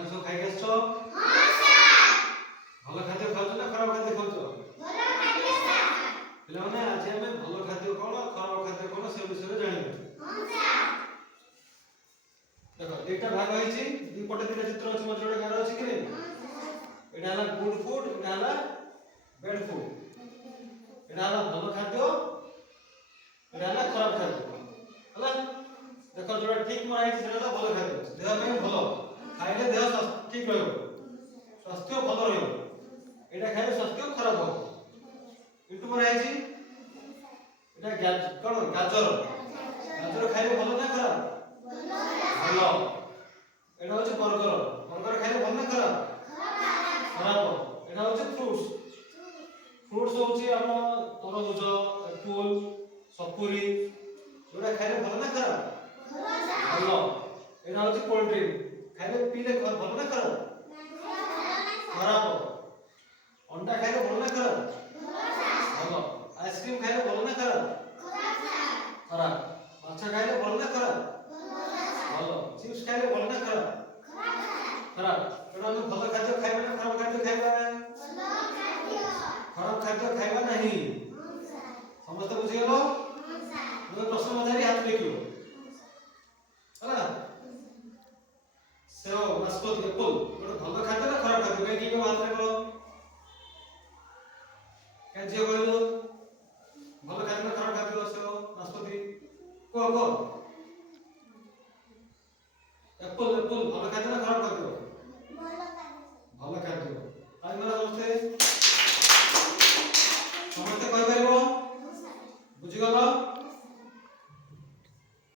ପିଲାମାନେ ସବୁ ଖାଇକି ଆସିଛ? ଭଲ ଖାଦ୍ୟ ଖାଉଛ ନା ଖରାପ ଖାଦ୍ୟ ଖାଉଛ? ପିଲାମାନେ ଆଜି ଆମେ ଭଲ ଖାଦ୍ୟ କଣ ଖରାପ ଖାଦ୍ୟ କଣ ସେ ବିଷୟରେ ଜାଣିବା। ଦେଖ ଦିଟା ଭାଗ ହେଇଛି, ଦି ପଟେ ଦିଟା ଚିତ୍ର ଅଛି, ମଝିରେ ଗୋଟେ ଗାର ଅଛି କି ନାହିଁ? এটা হলো গুড ফুড, এটা হলো ব্যাড ফুড। এটা হলো ভালো খাদ্য, এটা হলো খারাপ খাদ্য। হলো দেখো যেটা ঠিক মনে হইছে সেটা হলো ভালো খাদ্য, দেহ ପାଇଁ ଭଲ, খাইলে দেহ ঠিক ରହିବ, স্বাস্থ্য ଭଲ ରହିବ। এটা খাইলে স্বাস্থ্য খারাপ হবে। কিন্তু মনে হইছে এটা কোন গাজর, গাজর খাইলে ভালো না খারাপ? ভালো। এটা হচ্ছে বর্গর, বর্গর খাইলে ভালো না খারাপ? খারাপ। এটা হচ্ছে ফ্রুটস, ফ্রুটস হচ্ছে আমরা তরমুজ, আপেল, সপুরি, এগুলা খাইলে ভালো না খারাপ? ভালো। এটা হচ্ছে কোল্ড ড্রিঙ্ক, খাইলে পিলে ভালো না খারাপ? খারাপ। অন্ডা খাইলে ভালো না খারাপ? ভালো। আইসক্রিম খাইলে ভালো না খারাপ? খারাপ। মাছ খাইলে ভালো না খারাপ? ভালো। চিপস খাইলে ভালো না খারাপ? খারাপ। এটা আমি ভালো খাদ্য খাইবে না খারাপ খাদ্য খাইবে? खराब खाद्य खाइबा नहीं। समस्त बुझी गेलो? मैं प्रश्न पचारि हाथ देखियो ହେଲା सेव, नाशपाती, एप्पल ଗୋଟେ ଭଲ ଖାଦ୍ୟ ନା ଖରାପ ଖାଦ୍ୟ? କାଇଁ କି ହାତ ଦେଖ କାଇଁ ଝିଅ କହିଲୁ ଭଲ ଖାଦ୍ୟ ନା ଖରାପ ଖାଦ୍ୟ? ସେव, ନାଶପାତି କହ କହ। एप्पल, एप्पल ଭଲ ଖାଦ୍ୟ ନା ଖରାପ ଖାଦ୍ୟ? ଭଲ ଖାଦ୍ୟ। ଆଇ ମାନେ ସମସ୍ତେ କହିପାରିବ? ବୁଝିଗଲ?